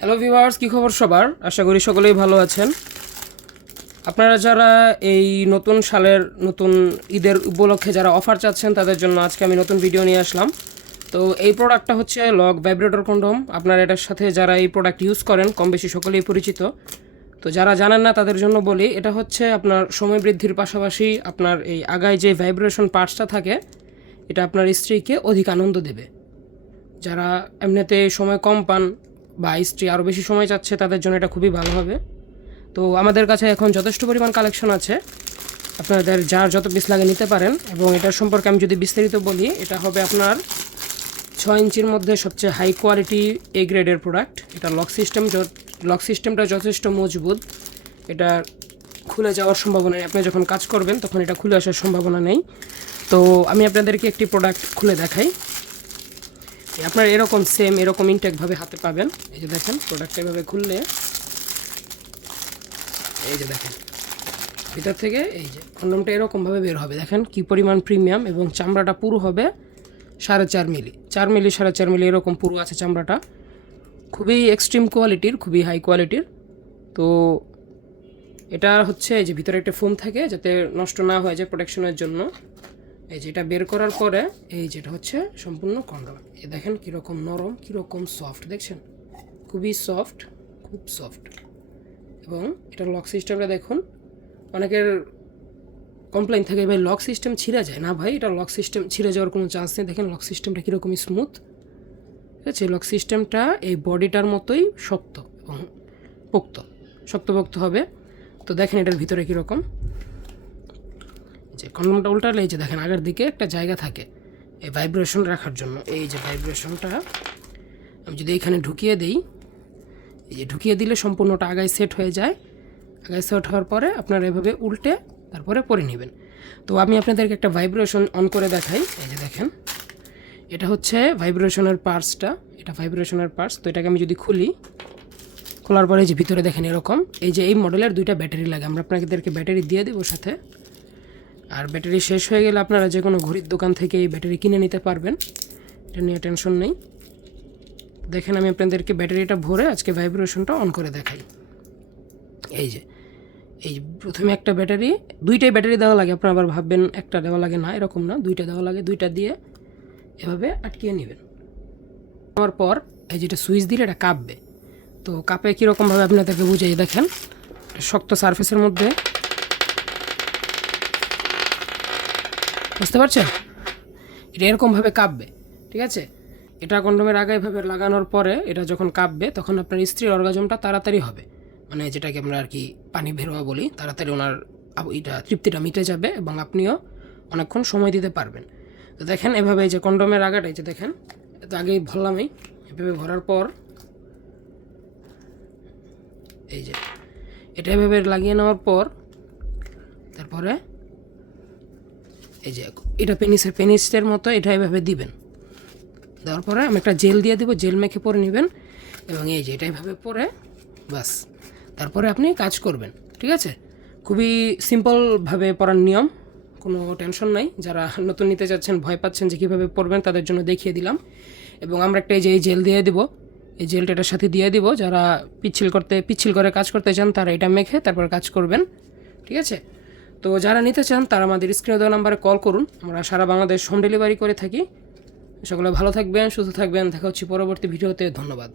Hello viewers কী খবর সবার? আশা করি সকলেই ভালো আছেন। আপনারা যারা এই নতুন সালের, নতুন ঈদের উপলক্ষে যারা অফার চাচ্ছেন, তাদের জন্য আজকে আমি নতুন ভিডিও নিয়ে আসলাম। তো এই প্রোডাক্টটা হচ্ছে লক ভাইব্রেটর কন্ডম আপনারা এটার সাথে যারা এই প্রোডাক্ট ইউজ করেন, কম বেশি সকলেই পরিচিত। তো যারা জানেন না, তাদের জন্য বলি, এটা হচ্ছে আপনার সময় বৃদ্ধির পাশাপাশি আপনার এই আগায় যে ভাইব্রেশন পার্টসটা থাকে, এটা আপনার স্ত্রীকে অধিক আনন্দ দেবে। যারা এমনিতে সময় কম পান বা স্ত্রী আরও বেশি সময় চাচ্ছে, তাদের জন্য এটা খুবই ভালো হবে। তো আমাদের কাছে এখন যথেষ্ট পরিমাণ কালেকশন আছে। আপনাদের যার যত পিস লাগে নিতে পারেন এবং এটার সম্পর্কে আমি যদি বিস্তারিত বলি, এটা হবে আপনার ছয় ইঞ্চির মধ্যে সবচেয়ে হাই কোয়ালিটি এ গ্রেডের প্রোডাক্ট এটা লক সিস্টেম লক সিস্টেমটা যথেষ্ট মজবুত। এটা খুলে যাওয়ার সম্ভাবনা নেই। আপনি যখন কাজ করবেন, তখন এটা খুলে আসার সম্ভাবনা নেই। তো আমি আপনাদেরকে একটি প্রোডাক্ট খুলে দেখাই। আপনার এরকম সেম এরকম ইনটেকভাবে হাতে পাবেন। এই যে দেখেন প্রোডাক্টটা এভাবে খুললে, এই যে দেখেন, ভিতর থেকে এই যে কন্ডমটা এরকমভাবে বের হবে। দেখেন কি পরিমাণ প্রিমিয়াম এবং চামড়াটা পুরো হবে সাড়ে চার মিলি। চার মিলি, সাড়ে চার মিলি এরকম পুরো আছে চামড়াটা। খুবই এক্সট্রিম কোয়ালিটির খুবই হাই কোয়ালিটির তো এটা হচ্ছে যে ভিতরে একটা ফোম থাকে, যাতে নষ্ট না হয়ে যায় প্রোটেকশনের জন্য। এই যেটা বের করার পরে, এই যেটা হচ্ছে সম্পূর্ণ কন্ডম এ দেখেন কীরকম নরম, কীরকম সফট দেখছেন? খুবই সফট খুব সফট এবং এটা লক সিস্টেমটা দেখুন, অনেকের কমপ্লেন থাকে, ভাই লক সিস্টেম ছিঁড়ে যায়। না ভাই, এটা লক সিস্টেম ছিঁড়ে যাওয়ার কোনো চান্স নেই। দেখেন লক সিস্টেমটা কীরকম স্মুথ ঠিক আছে? লক সিস্টেমটা এই বডিটার মতোই শক্ত এবং পোক্ত। শক্তপোক্ত হবে। তো দেখেন এটার ভিতরে কীরকম। যে কন্ডমটা উল্টালে এই যে দেখেন, আগের দিকে একটা জায়গা থাকে এই ভাইব্রেশন রাখার জন্য। এই যে ভাইব্রেশনটা আমি যদি এখানে ঢুকিয়ে দিই, এই যে ঢুকিয়ে দিলে সম্পূর্ণটা আগায় সেট হয়ে যায়। আগায় সেট হওয়ার পরে আপনারা এভাবে উল্টে তারপরে পরে নেবেন। তো আমি আপনাদেরকে একটা ভাইব্রেশন অন করে দেখাই। এই যে দেখেন, এটা হচ্ছে ভাইব্রেশনের পার্টসটা এটা ভাইব্রেশনের পার্টস তো এটাকে আমি যদি খুলি, খোলার পরে যে ভিতরে দেখেন এরকম। এই যে এই মডেলের দুইটা ব্যাটারি লাগে, আমরা আপনাদেরকে ব্যাটারি দিয়ে দেবো সাথে। আর ব্যাটারি শেষ হয়ে গেলে আপনারা যে কোনো ঘড়ির দোকান থেকে এই ব্যাটারি কিনে নিতে পারবেন। এটা নিয়ে টেনশন নেই। দেখেন আমি আপনাদেরকে ব্যাটারিটা ভরে আজকে ভাইব্রেশনটা অন করে দেখাই। এই যে, এই প্রথমে একটা ব্যাটারি, দুইটাই ব্যাটারি দেওয়া লাগে, আপনারা আবার ভাববেন একটা দেওয়া লাগে না, এরকম না, দুইটা দেওয়া লাগে, দুইটা দিয়ে এভাবে আটকিয়ে নেবেন। নেওয়ার পর, এই যেটা সুইচ দিলে এটা কাঁপবে। তো কাঁপে কীরকমভাবে আপনাদেরকে বুঝাই দেখেন শক্ত সারফেসের মধ্যে বুঝতে পারছেন? এটা এরকমভাবে কাঁপবে, ঠিক আছে? এটা কন্ডোমের আগে এভাবে লাগানোর পরে এটা যখন কাঁপবে, তখন আপনার স্ত্রীর অর্গাজমটা তাড়াতাড়ি হবে। মানে যেটাকে আমরা আর কি পানি ভেরোয়া বলি, তাড়াতাড়ি ওনার এটা তৃপ্তিটা মিটে যাবে এবং আপনিও অনেকক্ষণ সময় দিতে পারবেন। তো দেখেন এভাবে এই যে কন্ডোমের আগাটা, এই যে দেখেন তো আগেই ভরলামই। এভাবে ভরার পর এই যে, এটা এভাবে লাগিয়ে নেওয়ার পর তারপরে এই যে, এটা পেনিসের পেনিসের মতো, এটা এভাবে দিবেন। দেওয়ার পরে আমি একটা জেল দিয়ে দেবো জেল মেখে পরে নেবেন। এবং এই যে, এটা এভাবে পরে, বাস। তারপরে আপনি কাজ করবেন, ঠিক আছে? খুবই সিম্পলভাবে পড়ার নিয়ম, কোনো টেনশন নাই। যারা নতুন নিতে চাচ্ছেন, ভয় পাচ্ছেন যে কীভাবে পড়বেন, তাদের জন্য দেখিয়ে দিলাম। এবং আমরা একটা এই যে, এই জেল দিয়ে দেবো। এই জেলটা এটার সাথে দিয়ে দিব। যারা পিচ্ছিল করতে, পিচ্ছিল করে কাজ করতে চান, তারা এটা মেখে তারপর কাজ করবেন, ঠিক আছে? তো যারা নিতে চান, তারা আমাদের স্ক্রিনে দেওয়া নাম্বারে কল করুন। আমরা সারা বাংলাদেশ হোম ডেলিভারি করে থাকি। সকলে ভালো থাকবেন, সুস্থ থাকবেন। দেখা হচ্ছে পরবর্তী ভিডিওতে। ধন্যবাদ।